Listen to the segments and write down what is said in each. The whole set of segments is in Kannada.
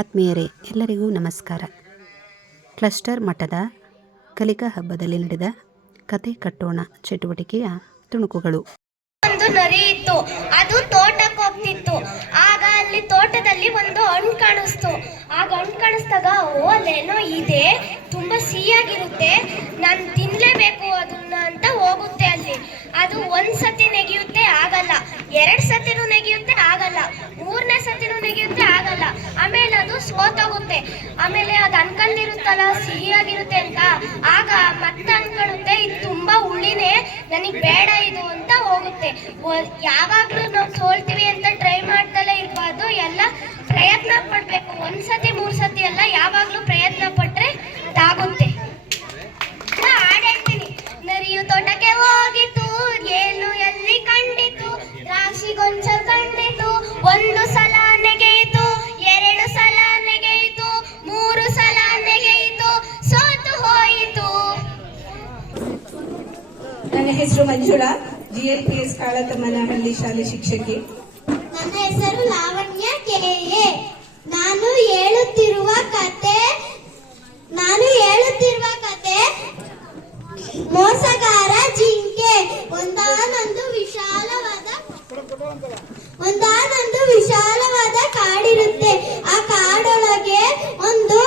ಆತ್ಮೀಯರೇ, ಎಲ್ಲರಿಗೂ ನಮಸ್ಕಾರ. ಕ್ಲಸ್ಟರ್ ಮಟ್ಟದ ಕಲಿಕಾ ಹಬ್ಬದಲ್ಲಿ ನಡೆದ ಕತೆ ಕಟ್ಟೋಣ ಚಟುವಟಿಕೆಯ ತುಣುಕುಗಳು. ಒಂದು ನರಿ ಇತ್ತು. ಅದು ತೋಟಕ್ಕೆ ಹೋಗ್ತಿತ್ತು. ಆಗ ಅಲ್ಲಿ ತೋಟದಲ್ಲಿ ಒಂದು ಹಣ್ಣು ಕಾಣಿಸ್ತು. ಆಗ ಹಣ್ಣು ಕಾಣಿಸ್ದಾಗ ಅಲ್ಲೇನೋ ಇದೆ, ತುಂಬಾ ಸಿಹಿಯಾಗಿರುತ್ತೆ, ನಾನು ತಿನ್ಲೇಬೇಕು ಅದನ್ನ ಅಂತ ಹೋಗುತ್ತೆ. ಅಲ್ಲಿ ಅದು ಒಂದ್ಸತಿ ನೆಗೆಯುತ್ತೆ, ಆಗಲ್ಲ. 2 ಸತಿನೂ ನೆಗೆಯುತ್ತೆ, ಆಗಲ್ಲ. 3ನೇ ಸತಿನೂ ನೆಗೆಯುತ್ತೆ, ಆಗಲ್ಲ. ಆಮೇಲೆ ಅದು ಸೋತೋಗುತ್ತೆ. ಆಮೇಲೆ ಅದು ಅನ್ಕೊಂಡಿರುತ್ತಲ್ಲ ಸಿಹಿಯಾಗಿರುತ್ತೆ ಅಂತ, ಆಗ ಮತ್ತೆ ಅನ್ಕೊಳ್ಳುತ್ತೆ ಇದು ತುಂಬಾ ಹುಳಿನೇ, ನನಗೆ ಬೇಡ ಇದು ಅಂತ ಹೋಗುತ್ತೆ. ಯಾವಾಗ್ಲೂ ನಾವು ಸೋಲ್ತೀವಿ ಅಂತ ಟ್ರೈ ಮಾಡ್ದಲೇ ಇರ್ಬಾರ್ದು, ಎಲ್ಲ ಪ್ರಯತ್ನ ಪಡ್ಬೇಕು. 1 ಸತಿ 3 ಸತಿ ಅಲ್ಲ, ಯಾವಾಗ್ಲೂ ಪ್ರಯತ್ನ ಪಟ್ರೆ ಅದಾಗುತ್ತೆ. ಹಾಡೇಳ್ತೀನಿ. ನರಿಯು ತೋಟಕ್ಕೆ ಹೋಗಿತು, ಏನು ಎಲ್ಲಿ ಕಂಡಿತು, ದ್ರಾಕ್ಷಿ ಗೊಂಚ ಕಂಡಿತು. 1 ಸಲ ನೆಗೆಯಿತು, 2 ಸಲ ನೆಗೆಯಿತು, 3 ಸಲ ನೆಗೆಯಿತು, ಸೋತು ಹೋಯಿತು. ನನ್ನ ಹೆಸರು ಮಂಜುಳಾ, GLPS ಕಾಳತಮ್ಮನಹಳ್ಳಿ ಶಾಲೆ ಶಿಕ್ಷಕಿ. ನನ್ನ ಹೆಸರು ಲಾವಣ್ಯ ಕೆಎ. ನಾನು ಹೇಳುತ್ತಿರುವ ಕತೆ ಮೋಸಗಾರ ಜಿಂಕೆ. ಒಂದಾನೊಂದು ವಿಶಾಲವಾದ ಕಾಡಿರುತ್ತೆ. ಆ ಕಾಡೊಳಗೆ ಒಂದು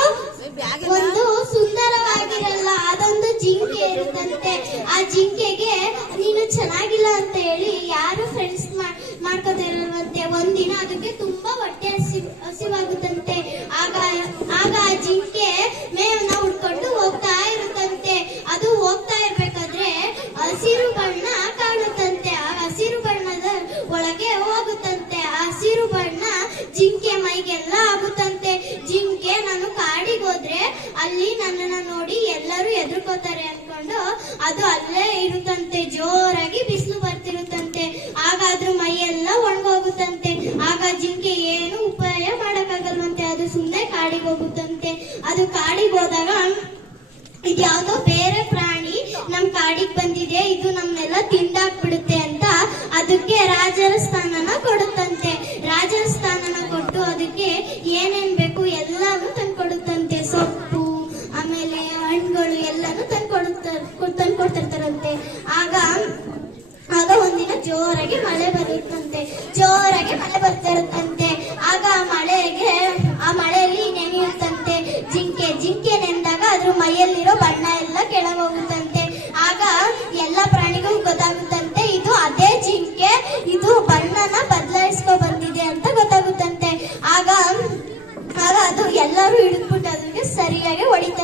ಸುಂದರವಾಗಿರಲ್ಲ ಅದೊಂದು ಜಿಂಕೆ ಇರುತ್ತಂತೆ. ಆ ಜಿಂಕೆಗೆ ನೀನು ಚೆನ್ನಾಗಿಲ್ಲ ಅಂತ ಹೇಳಿ ಯಾರು ಫ್ರೆಂಡ್ಸ್ ಮಾಡ್ಕೋತಿರಲ್ವಂತೆ. ಒಂದಿನ ಅದಕ್ಕೆ ತುಂಬಾ ಹೊಟ್ಟೆ ಹಸಿವಾಗುತ್ತಂತೆ. ಆಗ ಆ ಜಿಂಕೆ ಮೇವನ್ನ ಹುಡ್ಕೊಂಡು ಹೋಗ್ತಾ ಇರುತ್ತಂತೆ. ಅದು ಹೋಗ್ತಾ ಇರ್ಬೇಕಾದ್ರೆ ಹಸಿರು ಬಣ್ಣ ಕಾಣುತ್ತಂತೆ. ಆ ಹಸಿರು ಬಣ್ಣದ ಒಳಗೆ ಹೋಗುತ್ತಂತೆ. ಆ ಹಸಿರು ಬಣ್ಣ ಜಿಂಕೆ ಮೈಗೆಲ್ಲ ಆಗುತ್ತಂತೆ. ಜಿಂಕೆ ನಾನು ಕಾಡಿಗೆ ಹೋದ್ರೆ ಅಲ್ಲಿ ನನ್ನನ್ನ ನೋಡಿ ಎಲ್ಲರೂ ಹೆದರ್ಕೋತಾರೆ ಅನ್ಕೊಂಡು ಅದು ಅಲ್ಲೇ ಇರುತ್ತಂತೆ. ಜೋರಾಗಿ ಬಿಸಿಲು ಬರ್ತಿರುತ್ತಂತೆ. ಆಗ ಅದ್ರ ಮೈಯೆಲ್ಲ ಒಣಗೋಗುತ್ತಂತೆ. ಆಗ ಜಿಂಕೆ ಏನು ಉಪಾಯ ಮಾಡಕ್ಕಾಗಲ್ವಂತೆ. ಅದು ಸುಮ್ಮನೆ ಕಾಡಿಗೆ ಹೋಗುತ್ತಂತೆ. ಅದು ಕಾಡಿಗೆ ಹೋದಾಗ ಇದ್ಯಾವುದೋ ಬೇರೆ ಪ್ರಾಣಿ ನಮ್ ಕಾಡಿಗೆ ಬಂದಿದೆ, ಇದು ನಮ್ನೆಲ್ಲ ತಿಂದಾಕ್ಬಿಡುತ್ತೆ ಅಂತ ಅದಕ್ಕೆ ರಾಜರ ಸ್ಥಾನನ ಕೊಡುತ್ತಂತೆ. ರಾಜರ ಸ್ಥಾನನ ಕೊಟ್ಟು ಅದಕ್ಕೆ ಏನೇನ್ ಬೇಕು ಎಲ್ಲಾನು ತಂದ್ಕೊಡುತ್ತಂತೆ. ಸೊಪ್ಪು ಆಮೇಲೆ ಹಣ್ಣುಗಳು ಎಲ್ಲಾನು ತಂದ್ಕೊಡ್ತಿರ್ತಾರಂತೆ. ಆಗ ಒಂದಿನ ಜೋರಾಗಿ ಮಳೆ ಬರ್ತಾ ಇರುತ್ತಂತೆ. ಆಗ ಆ ಮಳೆಯಲ್ಲಿ ನೆನೆಯುತ್ತಂತೆ ಜಿಂಕೆ ನೆಂದಾಗ ಅದ್ರ ಮೈಯಲ್ಲಿರೋ ಬಣ್ಣ ಎಲ್ಲ ಕೆಳಗೋಗುತ್ತಂತೆ. ಆಗ ಎಲ್ಲ ಪ್ರಾಣಿಗೂ ಗೊತ್ತಾಗುತ್ತಂತೆ ಇದು ಅದೇ ಜಿಂಕೆ, ಇದು ಬಣ್ಣನ ಬದಲಾಯಿಸ್ಕೊ ಬಂದಿದೆ ಅಂತ ಗೊತ್ತಾಗುತ್ತಂತೆ. ಆಗ ಅದು ಎಲ್ಲರೂ ಹಿಡಿದ್ಬಿಟ್ಟು ಅದಕ್ಕೆ ಸರಿಯಾಗಿ ಹೊಡಿತಾರೆ.